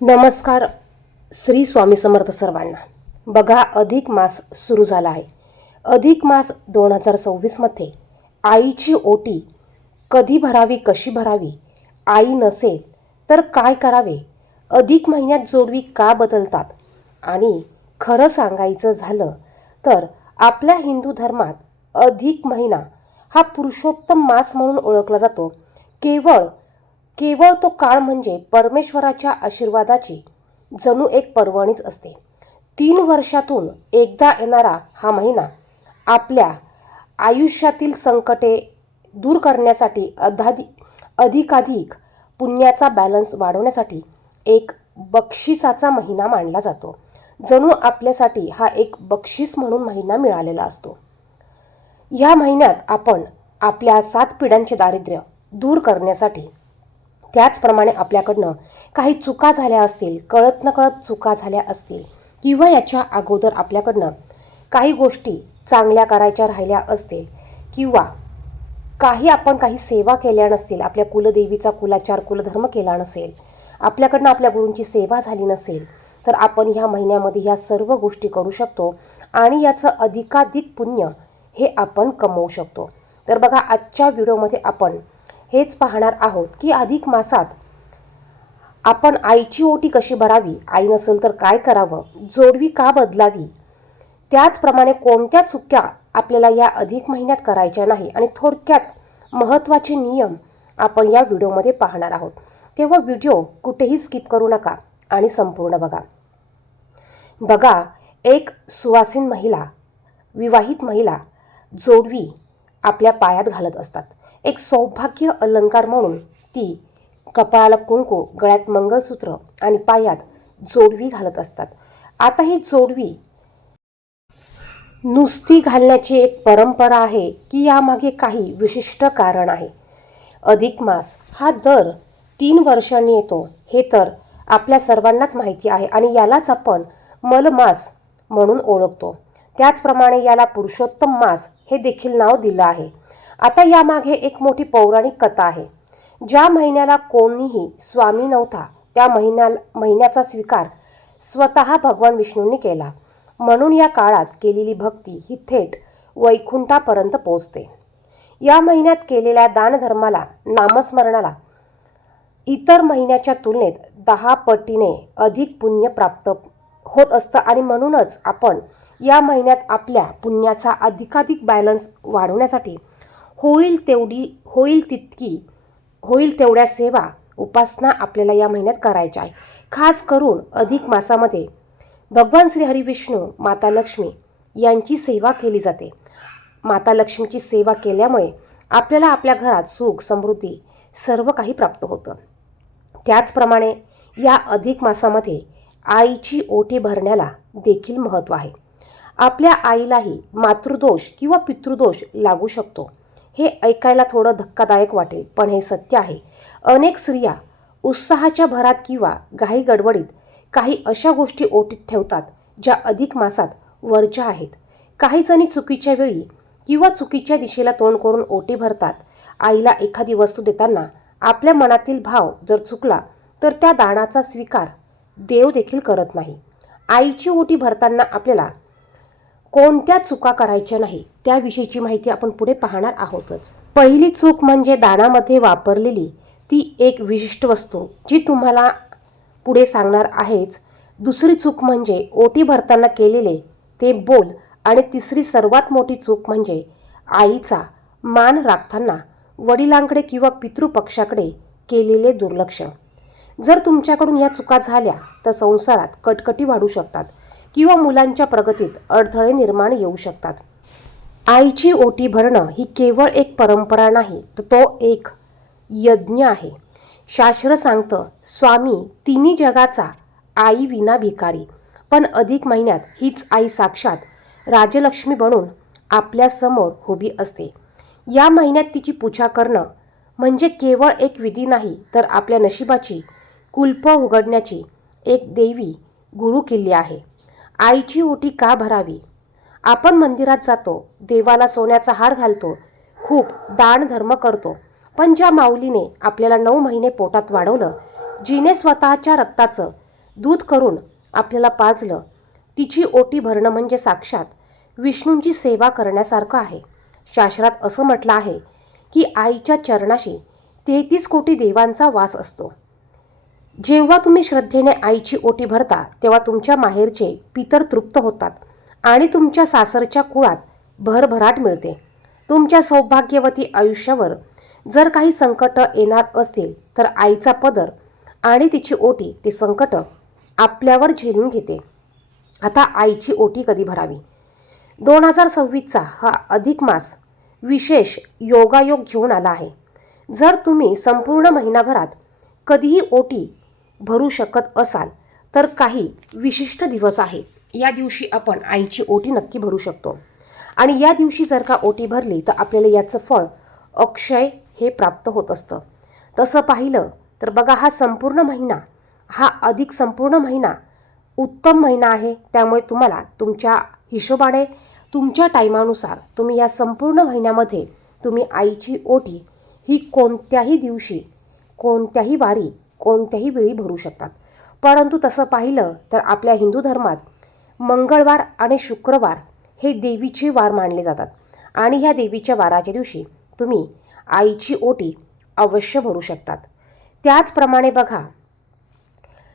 नमस्कार. श्री स्वामी समर्थ सर्वांना. बघा, अधिक मास सुरू झाला आहे. अधिक मास 2026मध्ये आईची ओटी कधी भरावी, कशी भरावी, आई नसेल तर काय करावे, अधिक महिन्यात जोडवी का बदलतात, आणि खरं सांगायचं झालं तर आपल्या हिंदू धर्मात अधिक महिना हा पुरुषोत्तम मास म्हणून ओळखला जातो. केवळ तो काळ म्हणजे परमेश्वराच्या आशीर्वादाची जणू एक पर्वणीच असते. 3 वर्षातून एकदा येणारा हा महिना आपल्या आयुष्यातील संकटे दूर करण्यासाठी, अधिकाधिक पुण्याचा बॅलन्स वाढवण्यासाठी एक बक्षिसाचा महिना मानला जातो. जणू आपल्यासाठी हा एक बक्षीस म्हणून महिना मिळालेला असतो. ह्या महिन्यात आपण आपल्या 7 पिढ्यांचे दारिद्र्य दूर करण्यासाठी, त्याचप्रमाणे आपल्याकडनं काही चुका झाल्या असतील, कळत नकळत चुका झाल्या असतील, किंवा याच्या अगोदर आपल्याकडनं काही गोष्टी चांगल्या करायच्या राहिल्या असतील, किंवा काही सेवा केल्या नसतील, आपल्या कुलदेवीचा कुलाचार कुलधर्म केला नसेल, आपल्याकडनं आपल्या गुरूंची सेवा झाली नसेल, तर आपण ह्या महिन्यामध्ये ह्या सर्व गोष्टी करू शकतो आणि याचं अधिकाधिक पुण्य हे आपण कमवू शकतो. तर बघा, आजच्या व्हिडिओमध्ये आपण हेच पाहणार आहोत की अधिक मासात आपण आईची ओटी कशी भरावी, आई नसेल तर काय करावं, जोडवी का बदलावी, त्याचप्रमाणे कोणत्या चुक्या आपल्याला या अधिक महिन्यात करायच्या नाही, आणि थोडक्यात महत्त्वाचे नियम आपण या व्हिडिओमध्ये पाहणार आहोत. तेव्हा व्हिडिओ कुठेही स्किप करू नका आणि संपूर्ण बघा. बघा, एक सुवासीन महिला, विवाहित महिला जोडवी आपल्या पायात घालत असतात. एक सौभाग्य अलंकार म्हणून ती कपाळाला कुंकू, गळ्यात मंगळसूत्र आणि पायात जोडवी घालत असतात. आता ही जोडवी नुसती घालण्याची एक परंपरा आहे की यामागे काही विशिष्ट कारण आहे? अधिक मास हा दर 3 वर्षांनी येतो हे तर आपल्या सर्वांनाच माहिती आहे, आणि यालाच आपण मलमास म्हणून ओळखतो. त्याचप्रमाणे याला पुरुषोत्तम मास हे देखील नाव दिलं आहे. आता यामागे एक मोठी पौराणिक कथा आहे. ज्या महिन्याला कोणीही स्वामी नव्हता, त्या महिन्याचा स्वीकार स्वतः भगवान विष्णूंनी केला. म्हणून या काळात केलेली भक्ती ही थेट वैकुंठापर्यंत पोहोचते. या महिन्यात केलेल्या दानधर्माला, नामस्मरणाला इतर महिन्याच्या तुलनेत 10 पटीने अधिक पुण्य प्राप्त होत असतं, आणि म्हणूनच आपण या महिन्यात आपल्या पुण्याचा अधिकाधिक बॅलन्स वाढवण्यासाठी होईल तेवढ्या सेवा, उपासना आपल्याला या महिन्यात करायच्या आहे. खास करून अधिक मासामध्ये भगवान श्री हरिविष्णू, माता लक्ष्मी यांची सेवा केली जाते. माता लक्ष्मीची सेवा केल्यामुळे आपल्याला आपल्या घरात सुख, समृद्धी सर्व काही प्राप्त होतं. त्याचप्रमाणे या अधिक मासामध्ये आईची ओटी भरण्याला देखील महत्त्व आहे. आपल्या आईलाही मातृदोष किंवा पितृदोष लागू शकतो. हे ऐकायला थोडं धक्कादायक वाटेल, पण हे सत्य आहे. अनेक स्त्रिया उत्साहाच्या भरात किंवा घाई गडबडीत काही अशा गोष्टी ओटीत ठेवतात ज्या अधिक मासात वर्ज्य आहेत. काही जणी चुकीच्या वेळी किंवा चुकीच्या दिशेला तोंड करून ओटी भरतात. आईला एखादी वस्तू देताना आपल्या मनातील भाव जर चुकला तर त्या दानाचा स्वीकार देव देखील करत नाही. आईची ओटी भरताना आपल्याला कोणत्या चुका करायच्या नाही त्याविषयीची माहिती आपण पुढे पाहणार आहोतच. पहिली चूक म्हणजे दानामध्ये वापरलेली ती एक विशिष्ट वस्तू, जी तुम्हाला पुढे सांगणार आहेच. दुसरी चूक म्हणजे ओटी भरताना केलेले ते बोल, आणि तिसरी सर्वात मोठी चूक म्हणजे आईचा मान राखताना वडिलांकडे किंवा पितृपक्षाकडे केलेले दुर्लक्ष. जर तुमच्याकडून या चुका झाल्या तर संसारात कटकटी वाढू शकतात किंवा मुलांच्या प्रगतीत अडथळे निर्माण येऊ शकतात. आईची ओटी भरणं ही केवळ एक परंपरा नाही, तर तो एक यज्ञ आहे. शास्त्र सांगतं, स्वामी तिन्ही जगाचा आई विना भिकारी. पण अधिक महिन्यात हीच आई साक्षात राजलक्ष्मी बनून आपल्या समोर उभी असते. या महिन्यात तिची पूजा करणं म्हणजे केवळ एक विधी नाही, तर आपल्या नशिबाची कुलप उघडण्याची एक देवी गुरुकिल्ली आहे. आईची ओटी का भरावी? आपण मंदिरात जातो, देवाला सोन्याचा हार घालतो, खूप दान धर्म करतो, पण ज्या माऊलीने आपल्याला 9 महिने पोटात वाढवलं, जिने स्वतःच्या रक्ताचं दूध करून आपल्याला पाजलं, तिची ओटी भरणं म्हणजे साक्षात विष्णूंची सेवा करण्यासारखं आहे. शास्त्रात असं म्हटलं आहे की आईच्या चरणाशी 33 कोटी देवांचा वास असतो. जेव्हा तुम्ही श्रद्धेने आईची ओटी भरता तेव्हा तुमच्या माहेरचे पितर तृप्त होतात आणि तुमच्या सासरच्या कुळात भरभराट मिळते. तुमच्या सौभाग्यवती आयुष्यावर जर काही संकट येणार असतील तर आईचा पदर आणि तिची ओटी ते संकट आपल्यावर झेलून घेते. आता आईची ओटी कधी भरावी? 2026चा हा अधिक मास विशेष योगायोग घेऊन आला आहे. जर तुम्ही संपूर्ण महिनाभरात कधीही ओटी भरू शकत असाल तर काही विशिष्ट दिवस आहे. या दिवशी आपण आईची ओटी नक्की भरू शकतो आणि या दिवशी जर का ओटी भरली तर आपल्याला याचं फळ अक्षय हे प्राप्त होत असतं. तसं पाहिलं तर बघा, हा संपूर्ण महिना, हा अधिक संपूर्ण महिना उत्तम महिना आहे. त्यामुळे तुम्हाला तुमच्या हिशोबाने, तुमच्या टायमानुसार तुम्ही या संपूर्ण महिन्यामध्ये तुम्ही आईची ओटी ही कोणत्याही दिवशी, कोणत्याही वारी, कोणत्याही वेळी भरू शकतात. परंतु तसं पाहिलं तर आपल्या हिंदू धर्मात मंगळवार आणि शुक्रवार हे देवीचे वार मानले जातात आणि ह्या देवीच्या वाराच्या दिवशी तुम्ही आईची ओटी अवश्य भरू शकतात. त्याचप्रमाणे बघा,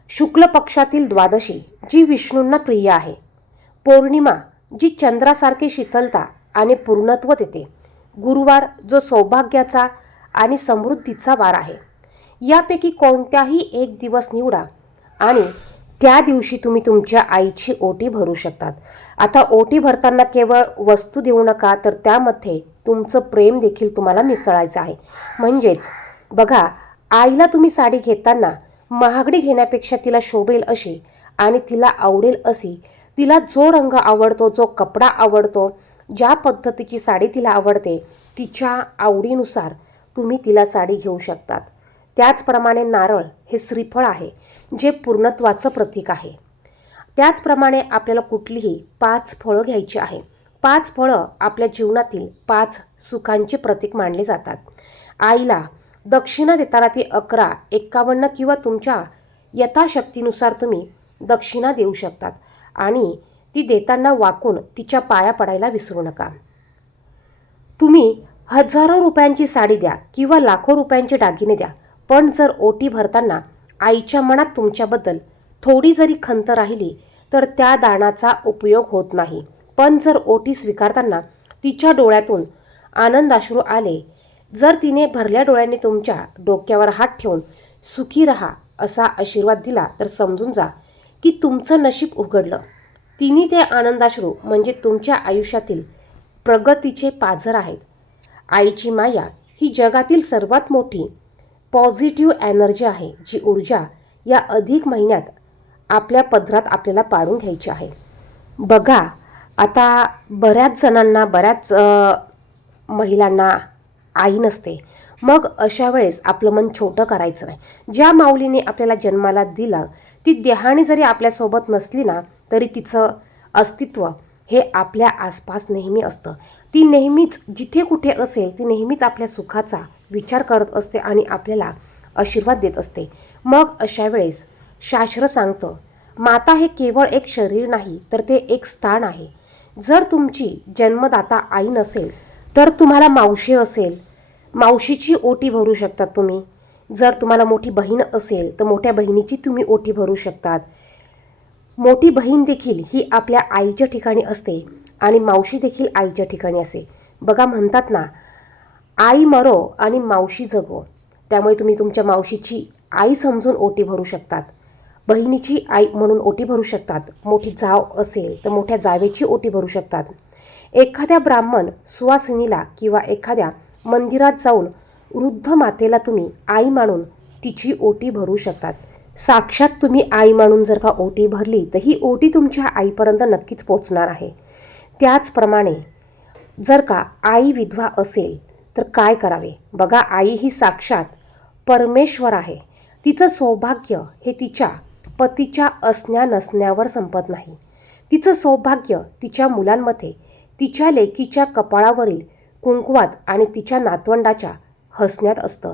शुक्ल पक्षातील द्वादशी जी विष्णूंना प्रिय आहे, पौर्णिमा जी चंद्रासारखी शीतलता आणि पूर्णत्व देते, गुरुवार जो सौभाग्याचा आणि समृद्धीचा वार आहे. यापैकी कोणत्याही एक दिवस निवडा आणि त्या दिवशी तुम्ही तुमच्या आईची ओटी भरू शकतात. आता ओटी भरताना केवळ वस्तू देऊ नका, तर त्यामध्ये तुमचं प्रेम देखील तुम्हाला मिसळायचं आहे. म्हणजेच बघा, आईला तुम्ही साडी घेताना महागडी घेण्यापेक्षा तिला शोभेल अशी आणि तिला आवडेल अशी, तिला जो रंग आवडतो, जो कपडा आवडतो, ज्या पद्धतीची साडी तिला आवडते, तिच्या आवडीनुसार तुम्ही तिला साडी घेऊ शकतात. त्याचप्रमाणे नारळ हे श्रीफळ आहे जे पूर्णत्वाचं प्रतीक आहे. त्याचप्रमाणे आपल्याला कुठलीही 5 फळं घ्यायची आहे. 5 फळं आपल्या जीवनातील 5 सुखांचे प्रतीक मानले जातात. आईला दक्षिणा देताना ती 11, 51 किंवा तुमच्या यथाशक्तीनुसार तुम्ही दक्षिणा देऊ शकतात आणि ती देताना वाकून तिच्या पाया पडायला विसरू नका. तुम्ही हजारो रुपयांची साडी द्या किंवा लाखो रुपयांचे दागिने द्या, पण जर ओटी भरताना आईच्या मनात तुमच्याबद्दल थोडी जरी खंत राहिली तर त्या दानाचा उपयोग होत नाही. पण जर ओटी स्वीकारताना तिच्या डोळ्यातून आनंदाश्रू आले, जर तिने भरल्या डोळ्यांनी तुमच्या डोक्यावर हात ठेवून सुखी रहा असा आशीर्वाद दिला, तर समजून जा की तुमचं नशीब उघडलं. तिने ते आनंदाश्रू म्हणजे तुमच्या आयुष्यातील प्रगतीचे पाझर आहेत. आईची माया ही जगातील सर्वात मोठी पॉझिटिव्ह एनर्जी आहे, जी ऊर्जा या अधिक महिन्यात आपल्या पदरात आपल्याला पाडून घ्यायची आहे. बघा, आता बऱ्याच जणांना, बऱ्याच महिलांना आई नसते. मग अशा वेळेस आपलं मन छोटं करायचं नाही. ज्या माऊलीने आपल्याला जन्माला दिलं ती देहाने जरी आपल्यासोबत नसली ना, तरी तिचं अस्तित्व हे आपल्या आसपास नेहमी असतं. ती नेहमीच जिथे कुठे असेल, ती नेहमीच आपल्या सुखाचा विचार करत असते आणि आपल्याला आशीर्वाद देत असते. मग अशा वेळेस शास्त्र सांगतं, माता हे केवळ एक शरीर नाही, तर ते एक स्थान आहे. जर तुमची जन्मदाता आई नसेल तर तुम्हाला मावशी असेल, मावशीची ओटी भरू शकतात तुम्ही. जर तुम्हाला मोठी बहीण असेल तर मोठ्या बहिणीची तुम्ही ओटी भरू शकतात. मोठी बहीण देखील ही आपल्या आईच्या ठिकाणी असते आणि मावशी देखील आईच्या ठिकाणी असते. बघा, म्हणतात ना, आई मरो आणि मावशी जगो. त्यामुळे तुम्ही तुमच्या मावशीची आई समजून ओटी भरू शकतात, बहिणीची आई म्हणून ओटी भरू शकतात. मोठी जाव असेल तर मोठ्या जावेची ओटी भरू शकतात. एखाद्या ब्राह्मण सुवासिनीला किंवा एखाद्या मंदिरात जाऊन वृद्ध मातेला तुम्ही आई मानून तिची ओटी भरू शकतात. साक्षात तुम्ही आई मानून जर का ओटी भरली तर ही ओटी तुमच्या आईपर्यंत नक्कीच पोचणार आहे. त्याचप्रमाणे जर का आई विधवा असेल तर काय करावे? बघा, आई ही साक्षात परमेश्वर आहे. तिचं सौभाग्य हे तिच्या पतीच्या असण्या नसण्यावर संपत नाही. तिचं सौभाग्य तिच्या मुलांमध्ये, तिच्या लेकीच्या कपाळावरील कुंकवात आणि तिच्या नातवंडाच्या हसण्यात असतं.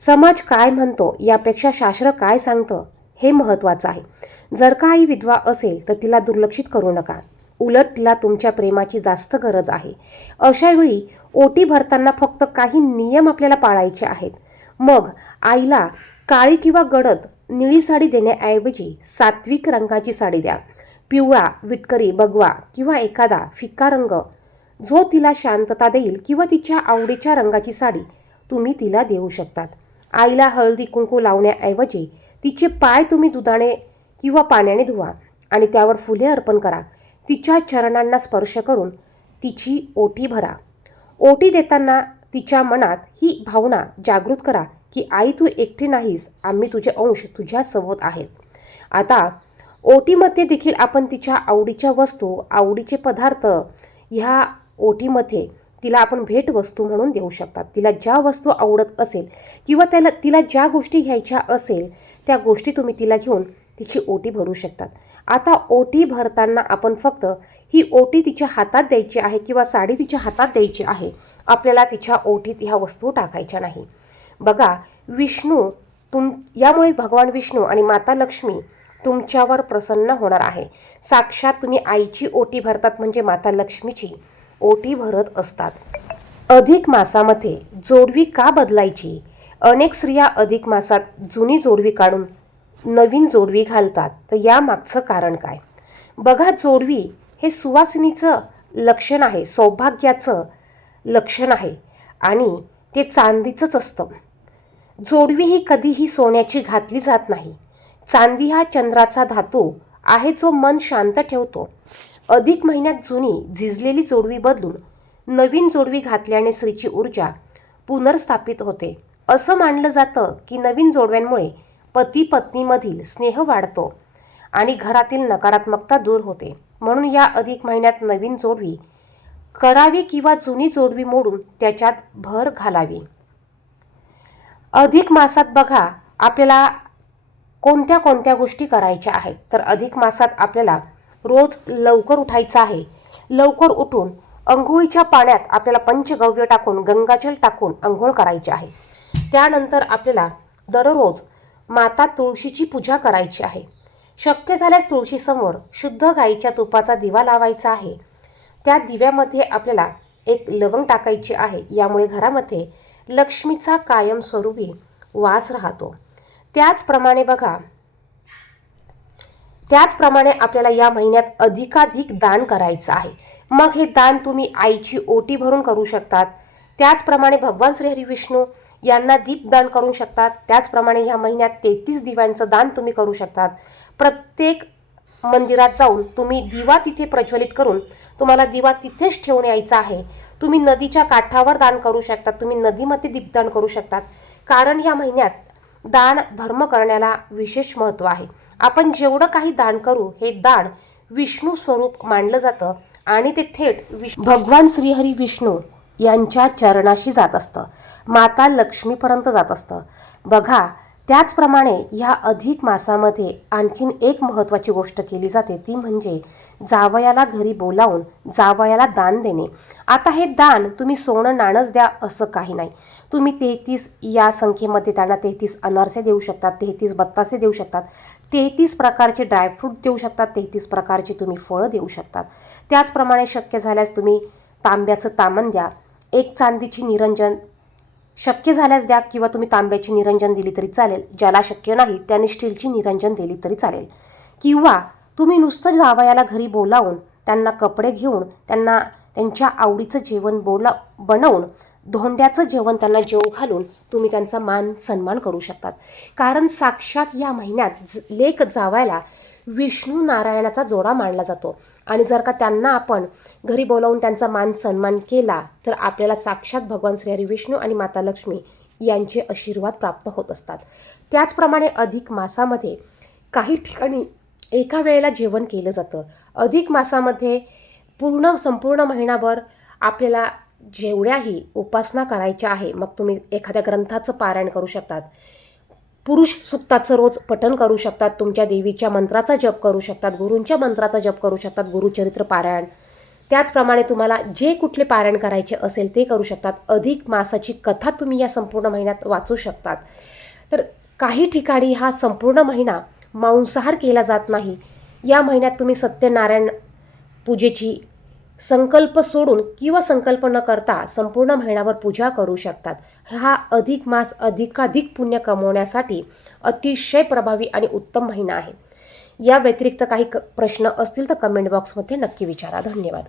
समाज काय म्हणतो यापेक्षा शास्त्र काय सांगतं हे महत्त्वाचं आहे. जर का आई विधवा असेल तर तिला दुर्लक्षित करू नका. उलट तिला तुमच्या प्रेमाची जास्त गरज आहे. अशा वेळी ओटी भरताना फक्त काही नियम आपल्याला पाळायचे आहेत. मग आईला काळी किंवा गडद निळी साडी देण्याऐवजी सात्विक रंगाची साडी द्या. पिवळा, विटकरी, भगवा किंवा एखादा फिक्का रंग जो तिला शांतता देईल किंवा तिच्या आवडीच्या रंगाची साडी तुम्ही तिला देऊ शकतात. आईला हळदी कुंकू लावण्याऐवजी तिचे पाय तुम्ही दुधाने किंवा पाण्याने धुवा आणि त्यावर फुले अर्पण करा. तिच्या चरणांना स्पर्श करून तिची ओटी भरा. ओटी देताना तिच्या मनात ही भावना जागृत करा की आई तू एकटी नाहीस, आम्ही तुझे अंश तुझ्या सोबत आहेत. आता ओटीमध्ये देखील आपण तिच्या आवडीच्या वस्तू, आवडीचे पदार्थ ह्या ओटीमध्ये तिला आपण भेटवस्तू म्हणून देऊ शकतात. तिला ज्या वस्तू आवडत असेल किंवा तिला ज्या गोष्टी घ्यायच्या असेल त्या गोष्टी तुम्ही तिला घेऊन तिची ओटी भरू शकतात. आता ओटी भरताना आपण फक्त ही ओटी तिच्या हातात द्यायची आहे किंवा साडी तिच्या हातात द्यायची आहे. आपल्याला तिच्या ओटीत ह्या वस्तू टाकायच्या नाही. बघा, यामुळे भगवान विष्णू आणि माता लक्ष्मी तुमच्यावर प्रसन्न होणार आहे. साक्षात तुम्ही आईची ओटी भरतात म्हणजे माता लक्ष्मीची ओटी भरत असतात. अधिक मासामध्ये जोडवी का बदलायची? अनेक स्त्रिया अधिक मासात जुनी जोडवी काढून नवीन जोडवी घालतात. तर यामागचं कारण काय? बघा, जोडवी हे सुवासिनीचं लक्षण आहे, सौभाग्याचं लक्षण आहे आणि ते चांदीचंच असतं. जोडवी ही कधीही सोन्याची घातली जात नाही. चांदी हा चंद्राचा धातू आहे जो मन शांत ठेवतो. अधिक महिन्यात जुनी झिजलेली जोडवी बदलून नवीन जोडवी घातल्याने स्त्रीची ऊर्जा पुनर्स्थापित होते. असं मानलं जातं की नवीन जोडव्यांमुळे पती पत्नीमधील स्नेह वाढतो आणि घरातील नकारात्मकता दूर होते. म्हणून या अधिक महिन्यात नवीन जोडवी करावी किंवा जुनी जोडवी मोडून त्याच्यात भर घालावी. अधिक मासात बघा आपल्याला कोणत्या कोणत्या गोष्टी करायच्या आहेत. तर अधिक मासात आपल्याला रोज लवकर उठायचं आहे. लवकर उठून अंघोळीच्या पाण्यात आपल्याला पंचगव्य टाकून, गंगाजल टाकून अंघोळ करायची आहे. त्यानंतर आपल्याला दररोज माता तुळशीची पूजा करायची आहे. शक्य झाल्यास तुळशीसमोर शुद्ध गाईच्या तुपाचा दिवा लावायचा आहे. त्या दिव्यामध्ये आपल्याला एक लवंग टाकायची आहे. यामुळे घरामध्ये लक्ष्मीचा कायमस्वरूपी वास राहतो. त्याचप्रमाणे आपल्याला या महिन्यात अधिकाधिक दान करायचं आहे. मग हे दान तुम्ही आईची ओटी भरून करू शकतात. त्याचप्रमाणे भगवान श्री हरी विष्णू यांना दीपदान करू शकतात. त्याचप्रमाणे ह्या महिन्यात 33 दिव्यांचं दान तुम्ही करू शकतात. प्रत्येक मंदिरात जाऊन तुम्ही दिवा तिथे प्रज्वलित करून तुम्हाला दिवा तिथेच ठेवून यायचा आहे. तुम्ही नदीच्या काठावर दान करू शकतात. तुम्ही नदीमध्ये दीपदान करू शकतात. कारण या महिन्यात दान धर्म करण्याला विशेष महत्त्व आहे. आपण जेवढं काही दान करू हे दान विष्णू स्वरूप मानलं जातं आणि ते थेट भगवान श्रीहरी विष्णू यांच्या चरणाशी जात असतं, माता लक्ष्मीपर्यंत जात असतं. बघा, त्याचप्रमाणे ह्या अधिक मासामध्ये आणखीन एक महत्त्वाची गोष्ट केली जाते, ती म्हणजे जावयाला घरी बोलावून जावयाला दान देणे. आता हे दान तुम्ही सोनं नाणंच द्या असं काही नाही. तुम्ही 33 या संख्येमध्ये त्यांना 33 अनारसे देऊ शकतात, 33 बत्तासे देऊ शकतात, 33 प्रकारचे ड्रायफ्रूट देऊ शकतात, 33 प्रकारची तुम्ही फळं देऊ शकतात. त्याचप्रमाणे शक्य झाल्यास तुम्ही तांब्याचं तामण द्या, एक चांदीची निरंजन शक्य झाल्यास द्या किंवा तुम्ही तांब्याची निरंजन दिली तरी चालेल. ज्याला शक्य नाही त्याने स्टीलची निरंजन दिली तरी चालेल. किंवा तुम्ही नुसतं जावयाला घरी बोलावून त्यांना कपडे घेऊन त्यांना त्यांच्या आवडीचं जेवण बनवून धोंड्याचं जेवण त्यांना जेवू घालून तुम्ही त्यांचा मान सन्मान करू शकतात. कारण साक्षात या महिन्यात लेक जावायला विष्णू नारायणाचा जोडा मानला जातो आणि जर का त्यांना आपण घरी बोलावून त्यांचा मान सन्मान केला तर आपल्याला साक्षात भगवान श्रीहरी विष्णू आणि माता लक्ष्मी यांचे आशीर्वाद प्राप्त होत असतात. त्याचप्रमाणे अधिक मासामध्ये काही ठिकाणी एका वेळेला जेवण केलं जातं. अधिक मासामध्ये संपूर्ण महिनाभर आपल्याला जेवढ्याही उपासना करायच्या आहे, मग तुम्ही एखाद्या ग्रंथाचं पारायण करू शकतात, पुरुष सुक्ताचं रोज पठण करू शकतात, तुमच्या देवीच्या मंत्राचा जप करू शकतात, गुरूंच्या मंत्राचा जप करू शकतात, गुरुचरित्र पारायण. त्याचप्रमाणे तुम्हाला जे कुठले पारायण करायचे असेल ते करू शकतात. अधिक मासाची कथा तुम्ही या संपूर्ण महिन्यात वाचू शकतात. तर काही ठिकाणी हा संपूर्ण महिना मांसाहार केला जात नाही. या महिन्यात तुम्ही सत्यनारायण पूजेची संकल्प सोडून किंवा संकल्प न करता संपूर्ण महिनाभर पूजा करू शकतात. हा अधिक मास अधिकाधिक पुण्य कमवण्यासाठी अतिशय प्रभावी आणि उत्तम महिना आहे. या व्यतिरिक्त काही प्रश्न असतील तर कमेंट बॉक्समध्ये नक्की विचारा. धन्यवाद.